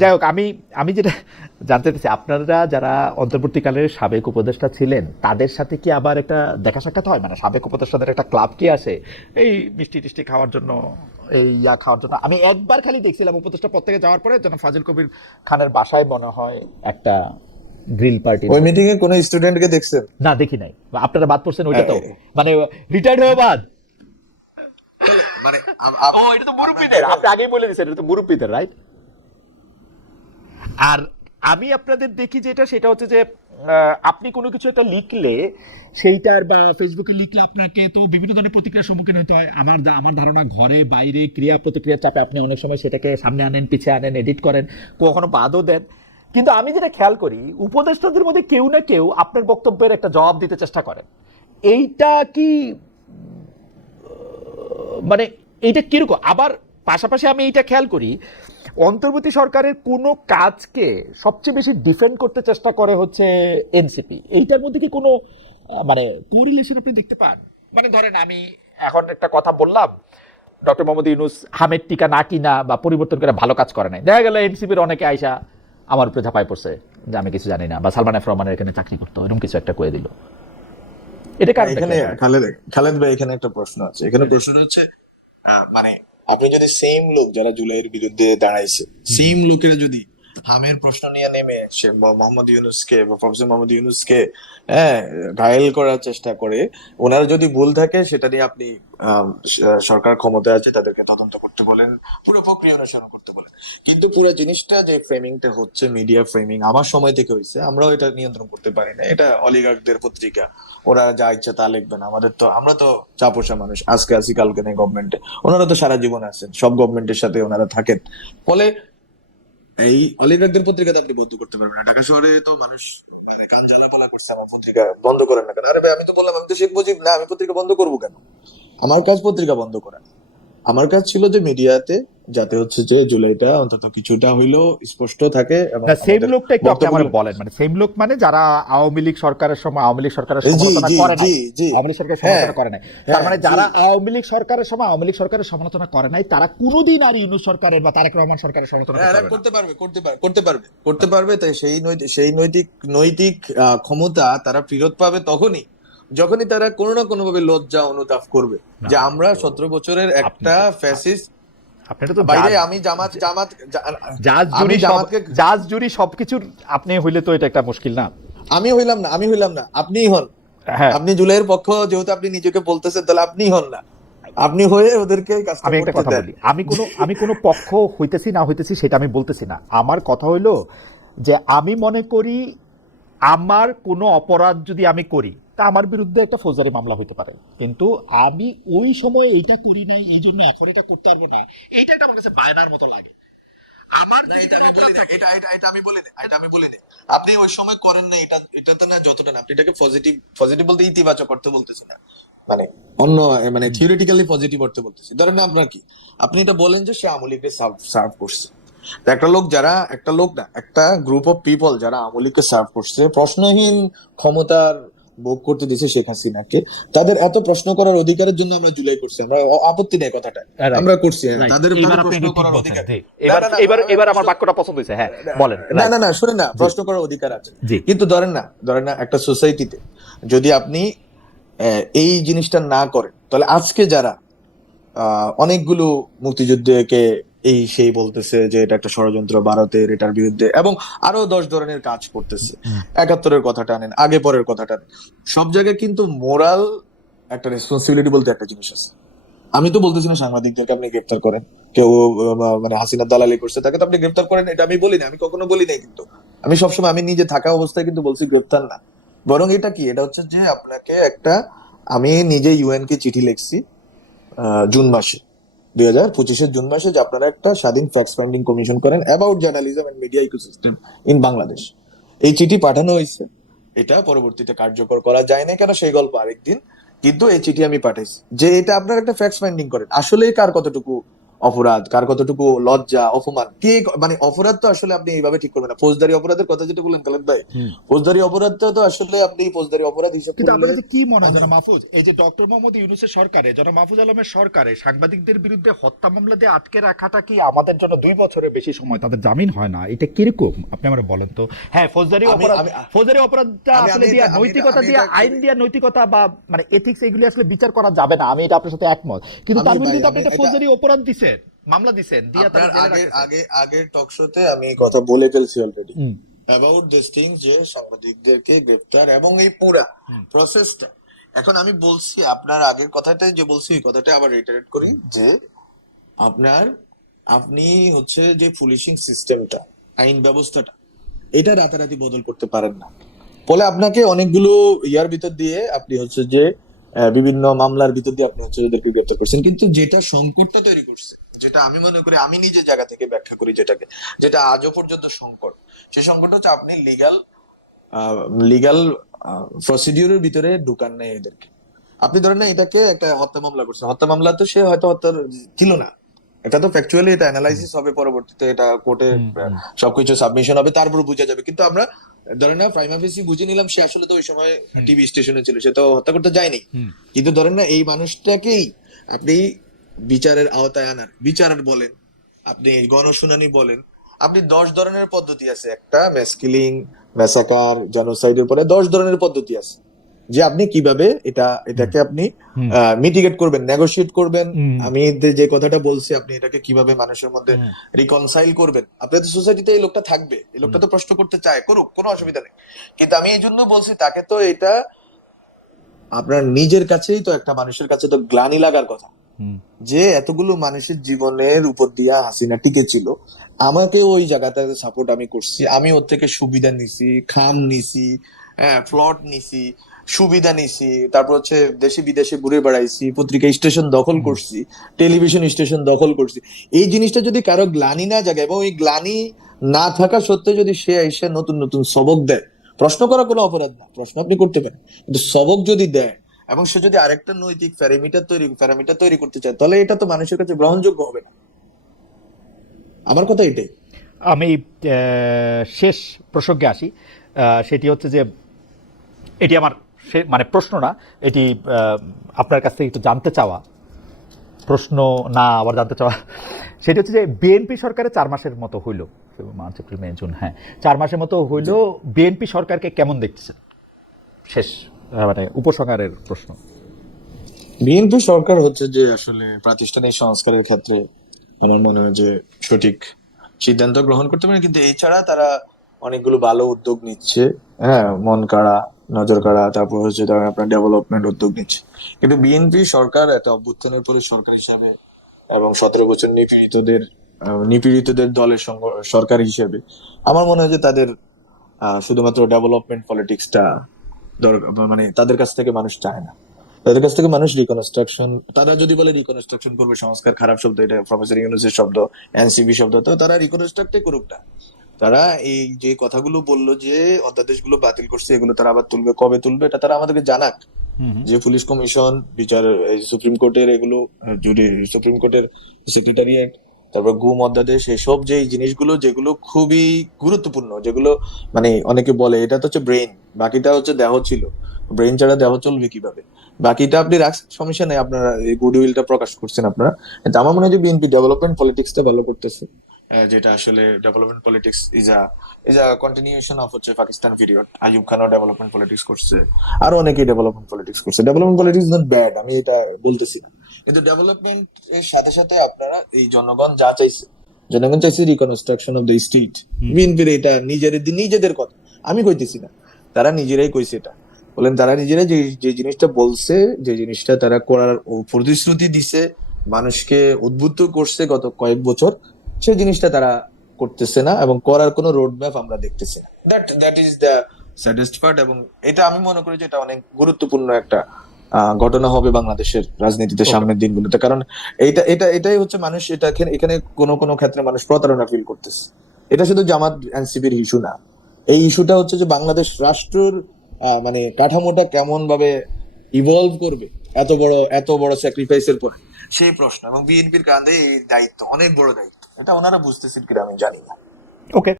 যাই হোক, আমি আমি যেটা জানতে চাইছি, আপনারা যারা অন্তর্বর্তীকালের সাবেক উপদেষ্টা ছিলেন তাদের সাথে কি আবার একটা দেখা সাক্ষাৎ হয়? মানে সাবেক উপদেষ্টাদের একটা ক্লাব কি আছে এই মিষ্টি টিষ্টি খাওয়ার জন্য, এই খাওয়ার জন্য? আমি একবার খালি দেখছিলাম উপদেষ্টা পদ থেকে যাওয়ার পরে যেন ফাজিল কবির খানের বাসায় মনে হয় একটা গ্রিল পার্টি। ওই মিটিং এ কোন স্টুডেন্টকে দেখছেন? না, দেখি নাই। আপনারা বাদ পড়ছেন ওইটা তো, আহ, মানে রিটায়ার্ড হয়ে বাদ। মানে ও, এটা তো মুরব্বীদের, আপনি আগেই বলে দিয়েছেন, এটা তো মুরব্বীদের, রাইট? আর আমি আপনাদের দেখি যেটা, সেটা হচ্ছে যে আপনি কোনো কিছু একটা লিখলে সেইটার, বা ফেসবুকে লিখলে আপনাকে তো বিভিন্ন ধরনের প্রতিক্রিয়ার সম্মুখীন হতে হয়। আমার ধারণা ঘরে বাইরে ক্রিয়া প্রতিক্রিয়ার চাপে আপনি অনেক সময় সেটাকে সামনে আনেন, পিছিয়ে আনেন, এডিট করেন, কখনো বাদও দেন। কিন্তু আমি যেটা খেয়াল করি, উপদেষ্টাদের মধ্যে কেউ না কেউ আপনার বক্তব্যের একটা জবাব দিতে চেষ্টা করেন। এইটা কি মানে এইটা কিরকম? আবার পাশাপাশি আমি এইটা খেয়াল করি, অন্তর্বর্তী সরকারের কোনো কাজকে সবচেয়ে বেশি ডিফেন্ড করতে চেষ্টা করে হচ্ছে এনসিপি। এইটার মধ্যে কি কোনো মানে কোরিলেশন আপনি দেখতে পান? মানে ধরেন আমি এখন একটা কথা বললাম, ডক্টর মোহাম্মদ ইউনুস হামের টিকা না কিনা বা পরিবর্তন করে ভালো কাজ করে নাই, দেখা গেল এনসিপির অনেকে আইসা আমার উপরে ঝাঁপায় পড়ছে যে আমি কিছু জানি না, বা সালমান এফ রহমানের এখানে চাকরি করতো, এরকম কিছু একটা করে দিল। এটা কারণটা কি? এখানে খালেদ খালেদ ভাই, এখানে একটা প্রশ্ন আছে। এখানে প্রশ্ন হচ্ছে মানে আপনি যদি সেম লোক যারা জুলাইয়ের বিরুদ্ধে দাঁড়াইছে, সেম লোকেরা যদি হামের প্রশ্ন নিয়ে নেমে সে মোহাম্মদ ইউনূসকে বা প্রফেসর মোহাম্মদ ইউনূসকে হ্যাঁ ঘায়েল করার চেষ্টা করে, ওনার যদি ভুল থাকে সেটা নিয়ে আপনি সরকার ক্ষমতায় আছে তাদেরকে তদন্ত করতে বলেন, পুরো প্রক্রিয়া অনুসরণ করতে বলেন। কিন্তু পুরো জিনিসটা যে ফ্রেমিংটা হচ্ছে মিডিয়া ফ্রেমিং আমার সময় থেকে হয়েছে, আমরাও এটা নিয়ন্ত্রণ করতে পারি না। এটা অলিগার্কদের পত্রিকা, ওরা যা ইচ্ছা তা লিখবে না। আমাদের তো, আমরা তো চাপোষা মানুষ, আজকে আছি কালকে নেই গভর্নমেন্টে। ওনারা তো সারা জীবন আছেন, সব গভর্নমেন্টের সাথে ওনারা থাকেন। ফলে এই অলিগার্কদের পত্রিকাতে আপনি বন্ধ করতে পারবেন না। ঢাকা শহরে তো মানুষ কান জ্বালাপালা করছে, আমার পত্রিকা বন্ধ করেন না কেন। আরে ভাই, আমি তো বললাম আমি তো শেখ মুজিব না, আমি পত্রিকা বন্ধ করবো কেন? আমার কাজ পত্রিকা বন্ধ করা। আমার কাজ ছিল যে মিডিয়াতে যাতে হচ্ছে যে জুলাইটা অন্তত কিছুটা হইলেও স্পষ্ট থাকে এবং না, সেম আমাদের লোকটা একটু আপনি আমার বক্তব্যগুলো। বলেন, মানে সেম লোক মানে যারা আওয়ামী লীগ সরকারের সময় আওয়ামী লীগ সরকারের জি সমালোচনা জি করে জি নাই, জি। আওয়ামী লীগ সরকারের হ্যাঁ সমালোচনা করে নাই, তার হ্যাঁ মানে জি। যারা আওয়ামী লীগ সরকারের সময় আওয়ামী লীগ সরকারের সমালোচনা করে নাই তারা কোনোদিন আর ইউনূস সরকারের বা তারেক রহমান সরকারের সমালোচনা করতে এরা পারবে না। করতে পারবে, করতে পারবে। তাই সেই নৈতিক নৈতিক ক্ষমতা তারা ফেরত পাবে তখনই, যখনই তারা কোনো না কোনো ভাবে লজ্জা অনুতাপ করবে না, যে এটা আমরা তো 17 বছরের আপনি একটা তো ফ্যাসিস্ট আপনি এটা তো বাইরে। জাজ, আমি জামাত জামাত জা- জাজ আমি জুরি সব, জামাতকে, জাজ জুরি সবকিছুর আপনি হইলে তো এটা একটা মুশকিল না? আমি হইলাম না, আপনিই হন। হ্যাঁ, আপনি জুলাইয়ের পক্ষ যেহেতু আপনি নিজেকে বলতেছেন, তাহলে আপনিই হন না। আপনি হয়ে ওদেরকে এই কাজটা আমি একটা করতে কথা দেন। বলি, আমি কোনো পক্ষ হইতেছি না হইতেছি সেটা আমি বলতেছি না। আমার কথা হইলো যে আমি মনে করি আমার কোনো অপরাধ যদি আমি করি তা আমার বিরুদ্ধে একটা ফৌজদারি মামলা হইতে পারে, কিন্তু আমি ওই সময় এইটা করি নাই এই জন্য এখন এটা করতে পারবো না, এইটা একটা আমার কাছে বায়নার মতো লাগে। আমার না, যদি এটা কোনো আমি বলি অপরাধ না, থাকে। এটা আমি বলি না। আপনি ওই সময় করেন না, এটাতে না, যতটা না আপনি এটাকে পজিটিভ পজিটিভ বলতে ইতিবাচক করতে বলতেছি না, মানে অন্য মানে থিওরিটিক্যালি পজিটিভ করতে বলতেছি। ধরেন না, আপনার কি, আপনি এটা বলেন যে সে আওয়ামী লীগকে সার্ভ করছে। তো একটা লোক যারা, একটা লোক না, একটা গ্রুপ অফ পিপল যারা আওয়ামী লীগকে সার্ভ করছে, প্রশ্নহীন ক্ষমতার ভোগ করতে দিয়েছে শেখ হাসিনাকে, তাদের এত প্রশ্ন করার অধিকারের জন্য আমরা জুলাই করছি। আমরা আপত্তি নেই কথাটা, রাইট, আমরা করছি, হ্যাঁ, রাইট, তাদের এইবার তাদের আপনি প্রশ্ন এটি ঠিক করার বলছেন, অধিকার। জি। না এবার না না, এবার আমি এবার আমার প্রশ্ন, বাক্যটা পছন্দ হয়েছে, হ্যাঁ, বলেন, না রাইট। না না, শুনেন না, জি, প্রশ্ন করার অধিকার আছে। জি। কিন্তু ধরেন না একটা সোসাইটিতে যদি আপনি এই জিনিসটা না করেন, তাহলে আজকে যারা অনেকগুলো মুক্তিযুদ্ধকে এই সেই বলতেছে যে এটা একটা ষড়যন্ত্র ভারতের, এটার বিরুদ্ধে, এবং আরো 10 ধরনের কাজ করতেছে, হুম। 71-এর কথাটা আনেন, আগে পরের কথাটা আনেন, সব জায়গায় কিন্তু মোরাল একটা রেসপন্সিবিলিটি বলতে একটা জিনিস আছে। আমি তো বলতেছি না সাংবাদিকদেরকে আপনি গ্রেফতার করেন, কেউ মানে হাসিনার দালালি করছে তাকে তো আপনি গ্রেফতার করেন, এটা আমি বলি না, আমি কখনো বলি নাই। কিন্তু আমি সবসময় আমি নিজে থাকা অবস্থায় কিন্তু বলছি গ্রেফতার না, বরং এটা কি, এটা হচ্ছে যে আপনাকে একটা, আমি নিজে ইউএন কে চিঠি লিখছি জুন মাসে, 2025-এর জুন মাসে, যে আপনারা একটা স্বাধীন ফ্যাক্ট ফাইন্ডিং কমিশন করেন about journalism and media ecosystem in Bangladesh. এই চিঠি পাঠানো হয়েছে, এটা পরবর্তীতে কার্যকর করা যায় না কেন সেই গল্প আরেকদিন। কিন্তু এই চিঠি আমি পাঠাইছি যে এটা আপনারা একটা ফ্যাক্ট ফাইন্ডিং করেন, আসলে কার কতটুকু অপরাধ, কার কতটুকু লজ্জা, অপমান, কে মানে অপরাধ তো আসলে আপনি এইভাবে ঠিক করবেন না। ফৌজদারি অপরাধের কথা যেটা বললেন খালেদ ভাই, ফৌজদারি অপরাধটা তো আসলে আপনি ফৌজদারি অপরাধ হিসাব কিন্তু আপনার করলে কাছে কি মনে হয় জনাব মাহফুজ, এই যে ডক্টর মোহাম্মদ ইউনূসের সরকারে, জনাব মাহফুজ আলমের সরকারে সাংবাদিকদের বিরুদ্ধে হত্যা মামলা দিয়ে আটকে রাখাটা কি আমাদের জন্য 2 বছরের বেশি সময় তাদের জামিন হয় না? এটা কিরকম আপনি আমার বলেন তো। হ্যাঁ, ফৌজদারি আমি অপরাধ, আমি ফৌজদারি অপরাধটা আমি আসলে আমি দিয়ে এটা আমি এটা নৈতিকতা আমি দিয়ে, এটা আইন দিয়ে নৈতিকতা বা মানে এথিক্স এগুলি আসলে বিচার করা যাবে না, আমি এটা আপনার সাথে একমত। কিন্তু আমি তার ভাই বিরুদ্ধে আমি আপনি একটা এটা ফৌজদারি অপরাধ দিছেন, মামলা দিছেন, দিয়ে তারা আপনার জেলে আগের রাখতেছেন। আগে আগের টক শোতে আমি কথা বলে ফেলছি already hmm, about this things, যে সাংবাদিকদেরকে গ্রেফতার এবং এই পুরা হুম, প্রসেসটা। এখন আমি বলছি আপনার আগের কথাটাই যে বলছি, ওই কথাটা আবার রিটারেট করি, যে আপনার আপনি হচ্ছে যে পুলিশিং সিস্টেমটা, আইন ব্যবস্থাটা, এটা রাতারাতি বদল করতে পারেন না। ফলে আপনাকে অনেকগুলো ইয়ার ভিতর দিয়ে আপনি হচ্ছে যে বিভিন্ন মামলার ভিতর দিয়ে আপনি হচ্ছে এদেরকে গ্রেপ্তার করছেন, কিন্তু যেটা সংকটটা তৈরি করছে, যেটা আমি মনে করি, আমি নিজের জায়গা থেকে ব্যাখ্যা করি যেটাকে, যেটা আজও পর্যন্ত সংকট, সেই সংকট হচ্ছে আপনি লিগাল প্রসিডিউরের ভিতরে ঢুকান নাই এদেরকে। আপনি ধরেন না এটাকে একটা হত্যা মামলা করছেন, হত্যা মামলা তো সে হয়তো হত্যার ছিল না, এটা তো ফ্যাকচুয়ালি এটা অ্যানালাইসিস হবে, পরবর্তীতে এটা কোর্টে হুম, হুম, সবকিছু সাবমিশন হবে, তারপর বোঝা যাবে। কিন্তু আমরা ধরেন না প্রাইমা ফেসি বুঝে নিলাম সে আসলে তো ওই সময় হুম, টিভি স্টেশনে ছিল, সে তো হত্যা করতে যায়নি। হুম, কিন্তু ধরেন না এই মানুষটাকেই আপনি বিচারের আওতায় আনার, বিচার বলেন, আপনি গণশুনানি বলেন, আপনি 10 ধরনের পদ্ধতি আছে, একটা ম্যাসকিলিং, ম্যাসাকার, জেনোসাইডের পরে 10 ধরনের পদ্ধতি আছে, যে আপনি কিভাবে হুম, এটাকে আপনি হুম, মিটিগেট করবেন, নেগোশিয়েট করবেন। হুম, আমি যে কথাটা বলছি, আপনি এটাকে কিভাবে মানুষের মধ্যে হুম, রিকনসাইল করবেন। আপনাদের সোসাইটিতে এই লোকটা থাকবে, এই লোকটা হুম, তো প্রশ্ন করতে চায়, করুক, কোনো অসুবিধা নেই। কিন্তু আমি এই জন্য বলছি, তাকে তো এটা আপনার নিজের কাছেই তো, একটা মানুষের কাছে তো গ্লানি লাগার কথা, হুম, যে এতগুলো মানুষের জীবনের উপর দিয়া হাসিনা টিকে ছিল। আমাকে ওই জায়গাতে সাপোর্ট আমি করছি, আমি ওর থেকে সুবিধা নিছি, খাম নিছি, হ্যাঁ, প্লট নিছি, সুবিধা নিছি, তারপর হচ্ছে দেশে বিদেশে ঘুরে বেড়াইছি, পত্রিকা স্টেশন দখল হুম, করছি, টেলিভিশন স্টেশন দখল করছি। এই জিনিসটা যদি কারো গ্লানি না জাগে, এবং এই গ্লানি না থাকা সত্ত্বেও যদি সে এসে নতুন নতুন সবক দেয়, প্রশ্ন করা কোনো অপরাধ না, প্রশ্ন আপনি করতে পারেন, কিন্তু সবক যদি দেয় এবং সে যদি আরেকটা নৈতিক প্যারামিটার তৈরি করতে চায়, তাহলে এটা তো মানুষের কাছে গ্রহণযোগ্য হবে না। আমার কথা এটাই। আমি শেষ প্রসঙ্গে আসি। সেটি হচ্ছে যে এটি আমার মানে প্রশ্ন না, এটি আপনার কাছ থেকে একটু জানতে চাওয়া, প্রশ্ন না আবার জানতে চাওয়া। সেটি হচ্ছে যে বিএনপি সরকারের 4 মাসের মতো হইল, মার্চ এপ্রিল মে জুন, হ্যাঁ 4 মাসের মতো হইল, জি। বিএনপি সরকারকে কেমন দেখতেছেন? শেষ মানে উপসংহারের প্রশ্ন। বিএনপি সরকার হচ্ছে যে আসলে প্রাতিষ্ঠানিক সংস্কারের ক্ষেত্রে আমার মনে হয় যে সঠিক সিদ্ধান্ত গ্রহণ করতে পারে, কিন্তু এছাড়া তারা অনেকগুলো ভালো উদ্যোগ নিচ্ছে, হ্যাঁ, মন কাড়া, নজর কাড়া, তারপর হচ্ছে তারা আপনার ডেভেলপমেন্ট উদ্যোগ নিচ্ছে। কিন্তু বিএনপি সরকার এত অভ্যুত্থানের পরে সরকার হিসাবে এবং 17 বছর নিপীড়িতদের দলের সরকার হিসেবে আমার মনে হয় যে তাদের শুধুমাত্র ডেভেলপমেন্ট পলিটিক্সটা দরকার, মানে তাদের কাছ থেকে মানুষ চায় না। তাদের কাছ থেকে মানুষ রিকনস্ট্রাকশন, তারা যদি বলে রিকনস্ট্রাকশন করবে, সংস্কার খারাপ শব্দ, এটা প্রফেসর ইউনূসের শব্দ, এনসিবি শব্দ, তো তারা রিকনস্ট্রাক্টই করুক না। তারা এই যে কথাগুলো বললো যে অধ্যাদেশগুলো বাতিল করছে, এগুলো তারা আবার তুলবে, কবে তুলবে এটা তারা আমাদেরকে জানাক। হুম, হুম, যে পুলিশ কমিশন, বিচার, সুপ্রিম কোর্টের এগুলো, সুপ্রিম কোর্টের সেক্রেটারিয়েট, তারপর গুম অধ্যাদেশ, এসব যে এই জিনিসগুলো যেগুলো খুবই গুরুত্বপূর্ণ, যেগুলো মানে অনেকে বলে এটা তো হচ্ছে ব্রেন, বাকিটা হচ্ছে দেহ ছিল, ব্রেন ছাড়া দেহ চলবে কিভাবে, বাকিটা আপনি রাখছেন, সমস্যা নেই, আপনারা এই গুডউইলটা প্রকাশ করছেন আপনারা। কিন্তু আমার মনে হয় যে বিএনপি ডেভেলপমেন্ট পলিটিক্সটা ভালো করতেছে, যেটা আসলে development politics is a continuation of হচ্ছে পাকিস্তান পিরিয়ড। আইয়ুব খানও ডেভেলপমেন্ট পলিটিক্স করছে, আরো অনেকেই ডেভেলপমেন্ট পলিটিক্স করছে। ডেভেলপমেন্ট পলিটিক্স নট ব্যাড, আমি এটা বলতেছি না, কিন্তু ডেভেলপমেন্ট এর সাথে সাথে আপনারা এই জনগণ যা চাইছে, জনগণ চাইছে রিকনস্ট্রাকশন অফ দ্য স্টেট। হুম, বিএনপির এটা নিজেদের কথা, আমি কইতেছি না, তারা নিজেরাই কইছে এটা। বলেন তারা নিজেরা যে যে জিনিসটা বলছে, যে জিনিসটা তারা করার প্রতিশ্রুতি দিছে, মানুষকে উদ্বুদ্ধ করছে গত কয়েক বছর, সেই জিনিসটা তারা করতেছে না, এবং করার কোনো রোড ম্যাপ আমরা দেখতেছি না। That is the saddest part. এবং এটা আমি মনে করি যে এটা অনেক গুরুত্বপূর্ণ একটা ঘটনা হবে বাংলাদেশের রাজনীতিতে ওকে, সামনের দিনগুলোতে, কারণ এটাই হচ্ছে মানুষ, এটা এখানে কোনো কোনো ক্ষেত্রে মানুষ প্রতারণা ফিল করতেছে। এটা শুধু জামাত এনসিপির ইস্যু না, এই ইস্যুটা হচ্ছে যে বাংলাদেশ রাষ্ট্রের মানে কাঠামোটা কেমন ভাবে ইভলভ করবে এত বড় স্যাক্রিফাইসের পরে। সেই প্রশ্ন, এবং বিএনপির কাঁধে এই দায়িত্ব, অনেক বড় দায়িত্ব। এটা ওনারা বুঝতেছেন কিনা আমি জানি না। ওকে।